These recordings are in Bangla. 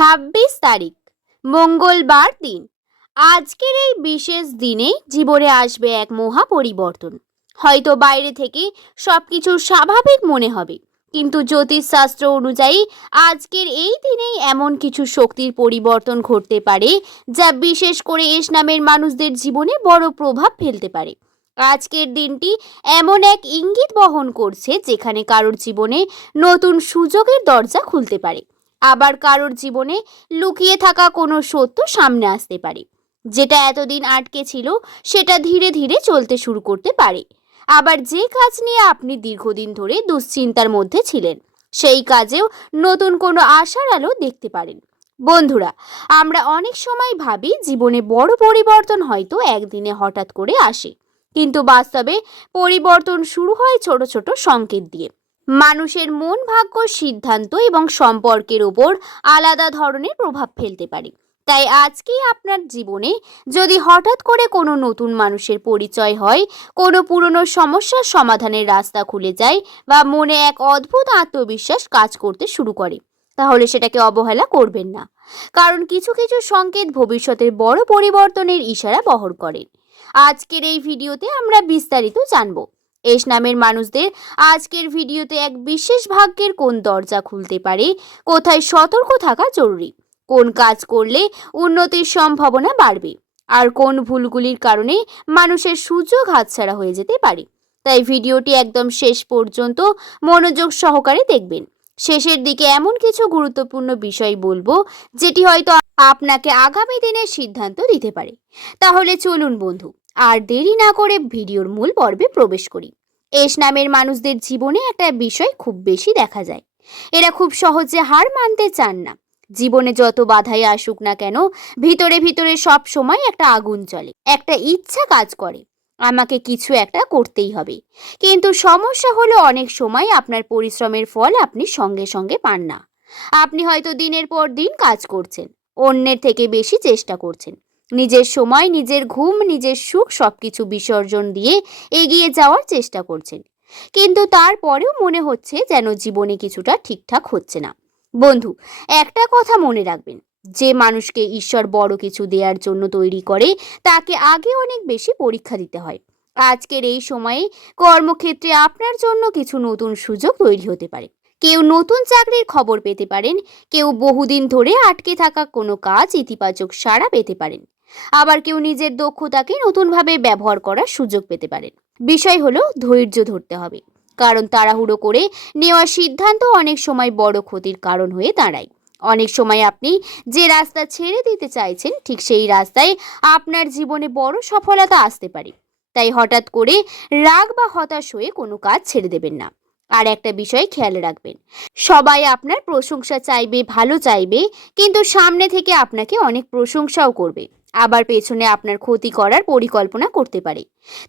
26 তারিখ মঙ্গলবার দিন। আজকের এই বিশেষ দিনে জীবনে আসবে এক মহা পরিবর্তন। হয়তো বাইরে থেকে সবকিছু স্বাভাবিক মনে হবে, কিন্তু জ্যোতিষশাস্ত্র অনুযায়ী আজকের এই দিনেই এমন কিছু শক্তির পরিবর্তন ঘটতে পারে যা বিশেষ করে এস নামের মানুষদের জীবনে বড় প্রভাব ফেলতে পারে। আজকের দিনটি এমন এক ইঙ্গিত বহন করছে যেখানে কারোর জীবনে নতুন সুযোগের দরজা খুলতে পারে, আবার কারোর জীবনে লুকিয়ে থাকা কোনো সত্য সামনে আসতে পারে। যেটা এতদিন আটকে ছিল সেটা ধীরে ধীরে চলতে শুরু করতে পারে। আবার যে কাজ নিয়ে আপনি দীর্ঘদিন ধরে দুশ্চিন্তার মধ্যে ছিলেন, সেই কাজেও নতুন কোনো আশার আলো দেখতে পারেন। বন্ধুরা, আমরা অনেক সময় ভাবি জীবনে বড় পরিবর্তন হয়তো একদিনে হঠাৎ করে আসে, কিন্তু বাস্তবে পরিবর্তন শুরু হয় ছোট ছোট সংকেত দিয়ে। মানুষের মন, ভাগ্য, সিদ্ধান্ত এবং সম্পর্কের ওপর আলাদা ধরনের প্রভাব ফেলতে পারে। তাই আজকেই আপনার জীবনে যদি হঠাৎ করে কোনো নতুন মানুষের পরিচয় হয়, কোনো পুরনো সমস্যার সমাধানের রাস্তা খুলে যায়, বা মনে এক অদ্ভুত আত্মবিশ্বাস কাজ করতে শুরু করে, তাহলে সেটাকে অবহেলা করবেন না। কারণ কিছু কিছু সংকেত ভবিষ্যতের বড় পরিবর্তনের ইশারা বহন করে। আজকের এই ভিডিওতে আমরা বিস্তারিত জানব। এস নামের মানুষদের আজকের ভিডিওতে এক বিশেষ ভাগ্যের কোন দরজা খুলতে পারে, কোথায় সতর্ক থাকা জরুরি, কোন কাজ করলে উন্নতির সম্ভাবনা বাড়বে, আর কোন ভুলগুলির কারণে মানুষের সুযোগ হাতছাড়া হয়ে যেতে পারে। তাই ভিডিওটি একদম শেষ পর্যন্ত মনোযোগ সহকারে দেখবেন। শেষের দিকে এমন কিছু গুরুত্বপূর্ণ বিষয় বলবো যেটি হয়তো আপনাকে আগামী দিনের সিদ্ধান্ত দিতে পারে। তাহলে চলুন বন্ধু, আর দেরি না করে ভিডিওর মূল পর্বে প্রবেশ করি। এস নামের মানুষদের জীবনে একটা বিষয় খুব বেশি দেখা যায়। এরা খুব সহজে হার মানতে চান না। জীবনে যত বাধাই আসুক না কেন, ভিতরে ভিতরে সব সময় একটা আগুন জ্বলে, একটা ইচ্ছা কাজ করে, আমাকে কিছু একটা করতেই হবে। কিন্তু সমস্যা হলো অনেক সময় আপনার পরিশ্রমের ফল আপনি সঙ্গে সঙ্গে পান না। আপনি হয়তো দিনের পর দিন কাজ করছেন, অন্যের থেকে বেশি চেষ্টা করছেন, নিজের সময়, নিজের ঘুম, নিজের সুখ সবকিছু বিসর্জন দিয়ে এগিয়ে যাওয়ার চেষ্টা করছেন, কিন্তু তারপরেও মনে হচ্ছে যেন জীবনে কিছুটা ঠিকঠাক হচ্ছে না। বন্ধু, একটা কথা মনে রাখবেন, যে মানুষকে ঈশ্বর বড় কিছু দেওয়ার জন্য তৈরি করে তাকে আগে অনেক বেশি পরীক্ষা দিতে হয়। আজকের এই সময়ে কর্মক্ষেত্রে আপনার জন্য কিছু নতুন সুযোগ তৈরি হতে পারে। কেউ নতুন চাকরির খবর পেতে পারেন, কেউ বহুদিন ধরে আটকে থাকা কোনো কাজ ইতিবাচক সাড়া পেতে পারেন, আবার কেউ নিজের দক্ষতাকে নতুনভাবে ব্যবহার করার সুযোগ পেতে পারেন। বিষয় হলো ধৈর্য ধরতে হবে, কারণ তাড়াহুড়ো করে নেওয়া সিদ্ধান্ত অনেক সময় বড় ক্ষতির কারণ হয়ে দাঁড়ায়। অনেক সময় আপনি যে রাস্তা ছেড়ে দিতে চাইছেন, ঠিক সেই রাস্তায় আপনার জীবনে বড় সফলতা আসতে পারে। তাই হঠাৎ করে রাগ বা হতাশ হয়ে কোনো কাজ ছেড়ে দেবেন না। আর একটা বিষয় খেয়াল রাখবেন, সবাই আপনার প্রশংসা চাইবে, ভালো চাইবে, কিন্তু সামনে থেকে আপনাকে অনেক প্রশংসাও করবে, আবার পেছনে আপনার ক্ষতি করার পরিকল্পনা করতে পারে।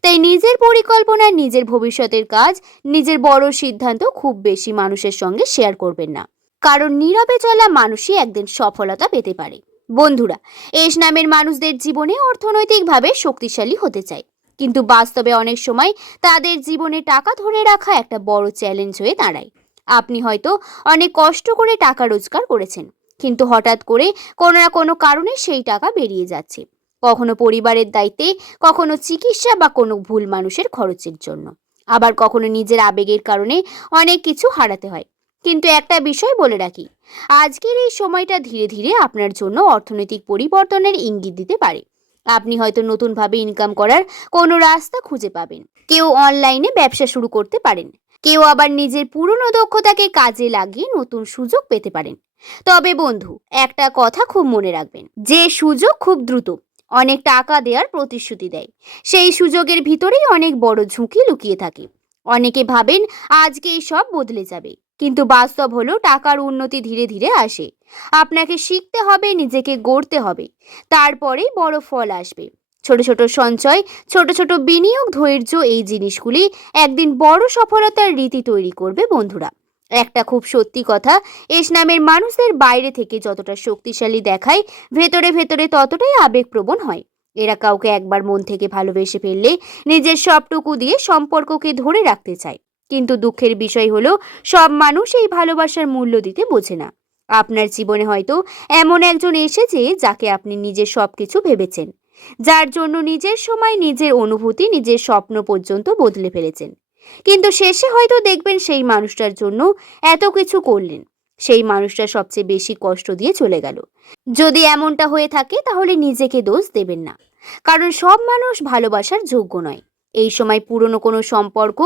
তাই নিজের পরিকল্পনা, নিজের ভবিষ্যতের কাজ, নিজের বড় সিদ্ধান্ত খুব বেশি মানুষের সঙ্গে শেয়ার করবেন না, কারণ নীরবে চলা মানুষই একদিন সফলতা পেতে পারে। বন্ধুরা, এস নামের মানুষদের জীবনে অর্থনৈতিকভাবে শক্তিশালী হতে চায়, কিন্তু বাস্তবে অনেক সময় তাদের জীবনে টাকা ধরে রাখা একটা বড় চ্যালেঞ্জ হয়ে দাঁড়ায়। আপনি হয়তো অনেক কষ্ট করে টাকা রোজগার করেছেন, কিন্তু হঠাৎ করে কোনো না কোনো কারণে সেই টাকা বেরিয়ে যাচ্ছে, কখনো পরিবারের দায়িত্বে, কখনো চিকিৎসা বা কোনো ভুল মানুষের খরচের জন্য, আবার কখনো নিজের আবেগের কারণে অনেক কিছু হারাতে হয়। কিন্তু একটা বিষয় বলে রাখি, আজকের এই সময়টা ধীরে ধীরে আপনার জন্য অর্থনৈতিক পরিবর্তনের ইঙ্গিত দিতে পারে। আপনি হয়তো নতুনভাবে ইনকাম করার কোনো রাস্তা খুঁজে পাবেন, কেউ অনলাইনে ব্যবসা শুরু করতে পারেন, কেউ আবার নিজের পুরনো দক্ষতাকে কাজে লাগিয়ে নতুন সুযোগ পেতে পারেন। তবে বন্ধু, একটা কথা খুব মনে রাখবেন, যে সুযোগ খুব দ্রুত অনেক টাকা দেওয়ার প্রতিশ্রুতি দেয়, সেই সুযোগের ভিতরেই অনেক বড় ঝুঁকি লুকিয়ে থাকে। অনেকে ভাবেন আজকেই সব বদলে যাবে, কিন্তু বাস্তব হলো টাকার উন্নতি ধীরে ধীরে আসে। আপনাকে শিখতে হবে, নিজেকে গড়তে হবে, তারপরেই বড় ফল আসবে। ছোট ছোট সঞ্চয়, ছোট ছোট বিনিয়োগ, ধৈর্য, এই জিনিসগুলি একদিন বড় সফলতার রীতি তৈরি করবে। বন্ধুরা, একটা খুব সত্যি কথা, এস নামের মানুষদের বাইরে থেকে যতটা শক্তিশালী দেখায়, ভেতরে ভেতরে ততটাই আবেগপ্রবণ হয়। এরা কাউকে একবার মন থেকে ভালোবেসে ফেললে নিজের সবটুকু দিয়ে সম্পর্ককে ধরে রাখতে চায়, কিন্তু দুঃখের বিষয় হলো সব মানুষ এই ভালোবাসার মূল্য দিতে বোঝে না। আপনার জীবনে হয়তো এমন একজন এসেছে যাকে আপনি নিজের সবকিছু ভেবেছেন, যার জন্য নিজের সময়, নিজের অনুভূতি, নিজের স্বপ্ন পর্যন্ত বদলে ফেলেছেন। কিন্তু শেষে হয়তো দেখবেন সেই মানুষটার জন্য এত কিছু করলেন, সেই মানুষটা সবচেয়ে বেশি কষ্ট দিয়ে চলে গেল। যদি এমনটা হয়ে থাকে তাহলে নিজেকে দোষ দেবেন না, কারণ সব মানুষ ভালোবাসার যোগ্য নয়। এই সময় পুরনো কোনো সম্পর্ক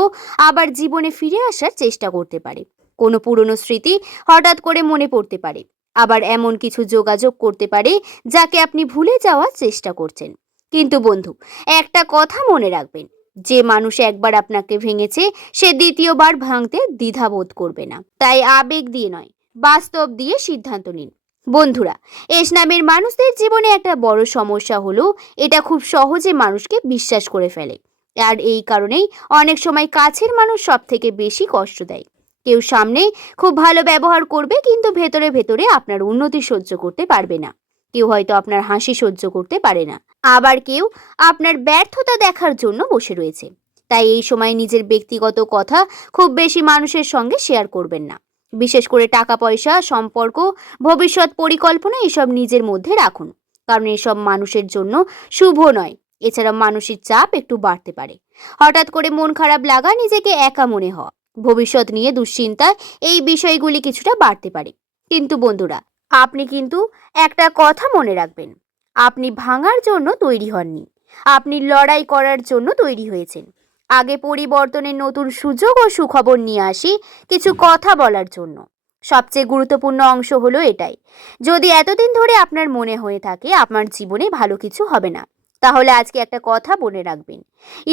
আবার জীবনে ফিরে আসার চেষ্টা করতে পারে। কোনো পুরনো স্মৃতি হঠাৎ করে মনে পড়তে পারে, আবার এমন কিছু যোগাযোগ করতে পারে যাকে আপনি ভুলে যাওয়ার চেষ্টা করছেন। কিন্তু বন্ধু, একটা কথা মনে রাখবেন, যে মানুষ একবার আপনাকে ভেঙেছে সে দ্বিতীয়বার ভাঙতে দ্বিধাবোধ করবে না। তাই আবেগ দিয়ে নয়, বাস্তব দিয়ে সিদ্ধান্ত নিন। বন্ধুরা, এস নামের মানুষদের জীবনে একটা বড় সমস্যা হলো এটা খুব সহজে মানুষকে বিশ্বাস করে ফেলে। আর এই কারণেই অনেক সময় কাছের মানুষ সব থেকে বেশি কষ্ট দেয়। কেউ সামনে খুব ভালো ব্যবহার করবে, কিন্তু ভেতরে ভেতরে আপনার উন্নতি সহ্য করতে পারবে না। কেউ হয়তো আপনার হাসি সহ্য করতে পারে না, আবার কেউ আপনার ব্যর্থতা দেখার জন্য বসে রয়েছে। তাই এই সময় নিজের ব্যক্তিগত কথা খুব বেশি মানুষের সঙ্গে শেয়ার করবেন না। বিশেষ করে টাকা পয়সা, সম্পর্ক, ভবিষ্যৎ পরিকল্পনা এসব নিজের মধ্যে রাখুন, কারণ এসব মানুষের জন্য শুভ নয়। এছাড়া মানসিক চাপ একটু বাড়তে পারে। হঠাৎ করে মন খারাপ লাগা, নিজেকে একা মনে হওয়া, ভবিষ্যৎ নিয়ে দুশ্চিন্তা, এই বিষয়গুলি কিছুটা বাড়তে পারে। কিন্তু বন্ধুরা, আপনি কিন্তু একটা কথা মনে রাখবেন, আপনি ভাঙার জন্য তৈরি হননি, আপনি লড়াই করার জন্য তৈরি হয়েছেন। আগে পরিবর্তনের নতুন সুযোগ ও সুখবর নিয়ে আসি কিছু কথা বলার জন্য। সবচেয়ে গুরুত্বপূর্ণ অংশ হলো এটাই, যদি এতদিন ধরে আপনার মনে হয়ে থাকে আপনার জীবনে ভালো কিছু হবে না, তাহলে আজকে একটা কথা মনে রাখবেন,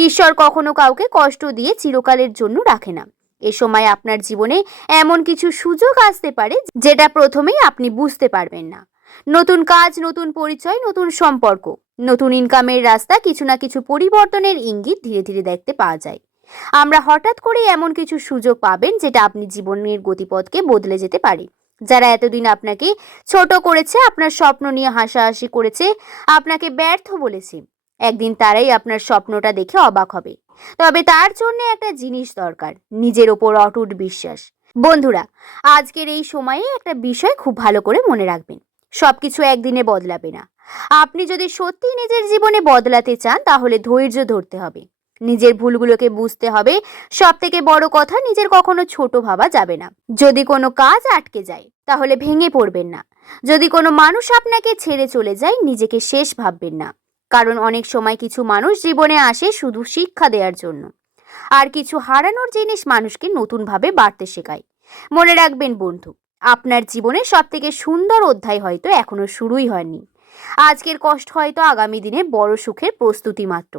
ঈশ্বর কখনো কাউকে কষ্ট দিয়ে চিরকালের জন্য রাখে না। এ সময় আপনার জীবনে এমন কিছু সুযোগ আসতে পারে যেটা প্রথমেই আপনি বুঝতে পারবেন না। নতুন কাজ, নতুন পরিচয়, নতুন সম্পর্ক, নতুন ইনকামের রাস্তা, কিছু না কিছু পরিবর্তনের ইঙ্গিত ধীরে ধীরে দেখতে পাওয়া যায়। আমরা হঠাৎ করে এমন কিছু সুযোগ পাবেন যেটা আপনি জীবনের গতিপথকে বদলে যেতে পারে। যারা এতদিন আপনাকে ছোট করেছে, আপনার স্বপ্ন নিয়ে হাসাহাসি করেছে, আপনাকে ব্যর্থ বলেছে, একদিন তারাই আপনার স্বপ্নটা দেখে অবাক হবে। তবে তার জন্য একটা জিনিস দরকার, নিজের ওপর অটুট বিশ্বাস। বন্ধুরা, আজকের এই সময়ে একটা বিষয় খুব ভালো করে মনে রাখবেন, সবকিছু একদিনে বদলাবে না। আপনি যদি সত্যি নিজের জীবনে বদলাতে চান তাহলে ধৈর্য ধরতে হবে, নিজের ভুলগুলোকে বুঝতে হবে। সব থেকে বড় কথা, নিজের কখনো ছোট ভাবা যাবে না। যদি কোনো কাজ আটকে যায় তাহলে ভেঙে পড়বেন না। যদি কোনো মানুষ আপনাকে ছেড়ে চলে যায়, নিজেকে শেষ ভাববেন না, কারণ অনেক সময় কিছু মানুষ জীবনে আসে শুধু শিক্ষা দেওয়ার জন্য, আর কিছু হারানোর জিনিস মানুষকে নতুনভাবে বাড়তে শেখায়। মনে রাখবেন বন্ধু, আপনার জীবনে সব থেকে সুন্দর অধ্যায় হয়তো এখনো শুরুই হয়নি। আজকের কষ্ট হয়তো আগামী দিনে বড় সুখের প্রস্তুতি মাত্র।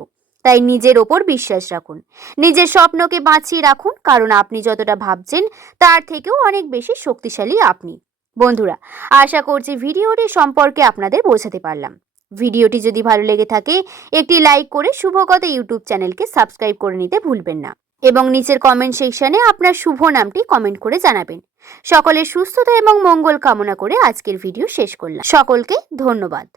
তাই নিজের ওপর বিশ্বাস রাখুন, নিজের স্বপ্নকে বাঁচিয়ে রাখুন, কারণ আপনি যতটা ভাবছেন তার থেকেও অনেক বেশি শক্তিশালী আপনি। বন্ধুরা, আশা করছি ভিডিওটি সম্পর্কে আপনাদের বোঝাতে পারলাম। ভিডিওটি যদি ভালো লেগে থাকে একটি লাইক করে শুভকথা ইউটিউব চ্যানেলকে সাবস্ক্রাইব করে নিতে ভুলবেন না, এবং নিচের কমেন্ট সেকশনে আপনার শুভ নামটি কমেন্ট করে জানাবেন। সকলের সুস্থতা এবং মঙ্গল কামনা করে আজকের ভিডিও শেষ করলাম। সকলকে ধন্যবাদ।